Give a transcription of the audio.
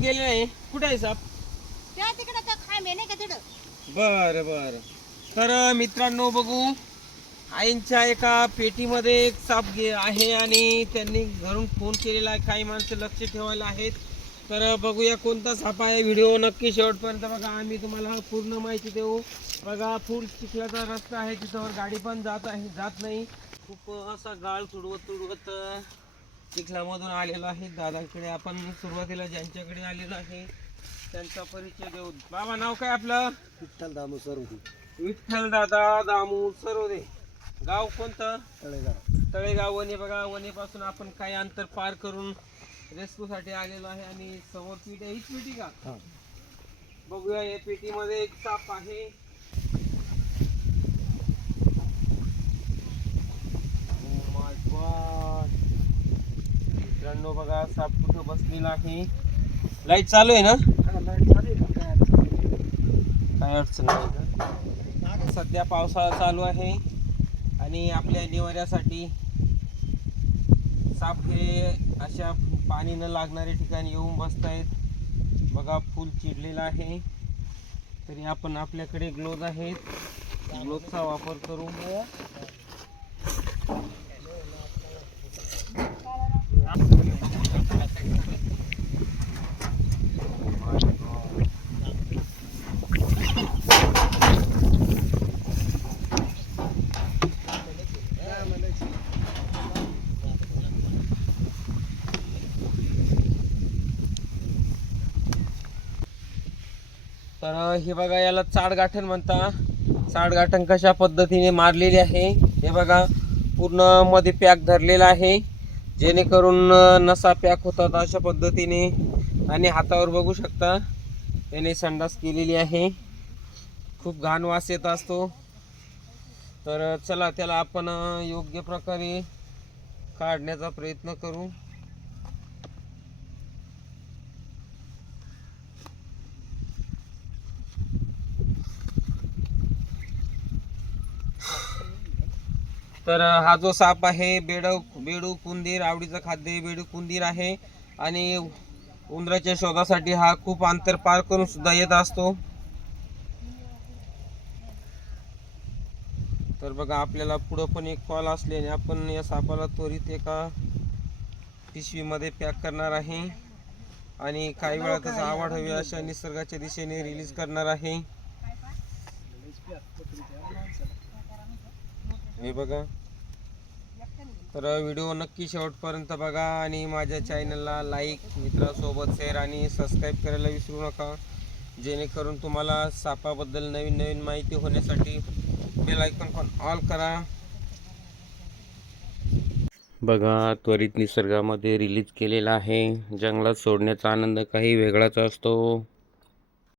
गेले नाही. कुठे आहे साप? त्या तिकडे त्या खांबे नाही का तिकडं बर बर. तर मित्रांनो बघू. आईंच्या एका पेटीमध्ये एक साप गे आहे आणि त्यांनी घरून फोन केलेला आहे. काही माणसं लक्ष ठेवायला आहेत. तर बघूया कोणता साप आहे. व्हिडिओ नक्की शेवटपर्यंत बघा. आम्ही तुम्हाला पूर्ण माहिती देऊ. बघा फुल चिखलाचा रस्ता आहे. तिथवर गाडी पण जात आहे जात नाही. खूप असा गाळ तुडवत तुडवत चिखलामधून आलेलो आहे. दादांकडे आपण सुरुवातीला ज्यांच्याकडे आलेलो आहे त्यांचा परिचय देऊ बाबा नाव काय आपलं? विठ्ठल दामो सर विठ्ठल दादा दामू सरोदे. गाव कोणतं? तळेगाव. तळेगाव वने बघा वनेपासून आपण काही अंतर पार करून रेस्क्यू साठी आलेलो आहे आणि समोर पेटी आहे. हीच पेटी का? बघूया या पेटीमध्ये एक साप आहे. मित्रांनो बघा साप कुठं बसलेला आहे. लाइट चालू आहे ना? काय अडचण नाही सध्या पावसाळा चालू आहे आणि आपल्या निवाऱ्यासाठी साप हे अशा पाणी न लागणाऱ्या ठिकाणी येऊन बसत आहेत बघा फुल चिडलेलं आहे. तरी आपण आपल्याकडे ग्लोज आहेत. ग्लोजचा वापर करू तर हे बघा याला चाडगाठण म्हणता. चाडगाठण कशा पद्धतीने मारलेली आहे? हे बघा पूर्णमध्ये पॅक धरलेला आहे. जेणेकरून नसा पॅक होतात अशा पद्धतीने. आणि हातावर बघू शकता त्याने संडास केलेली आहे. खूप घाण वास येत असतो. तर चला त्याला आपण योग्य प्रकारे काढण्याचा प्रयत्न करू. तर हा जो साप आहे बेडू बेडू कुंदीर आवडीचं खाद्य बेडू कुंदीर आहे. आणि उंदराच्या शोधासाठी हा खूप अंतर पार करून सुद्धा येत असतो. तर बघा आपल्याला पुढं पण एक कॉल असल्याने आपण या सापाला त्वरित एका पिशवीमध्ये पॅक करणार आहे. आणि काही वेळा त्याचा आवड हवी अशा निसर्गाच्या दिशेने रिलीज करणार आहे. हे बघा. तर व्हिडिओ नक्की शेवटपर्यंत बघा आणि माझ्या चॅनलला लाईक मित्रासोबत शेअर आणि सबस्क्राईब करायला विसरू नका. जेणेकरून तुम्हाला सापाबद्दल नवीन नवीन माहिती होण्यासाठी बेल आयकॉन पण ऑल करा. बघा त्वरित निसर्गामध्ये रिलीज केलेला आहे. जंगलात सोडण्याचा आनंद काही वेगळाच असतो.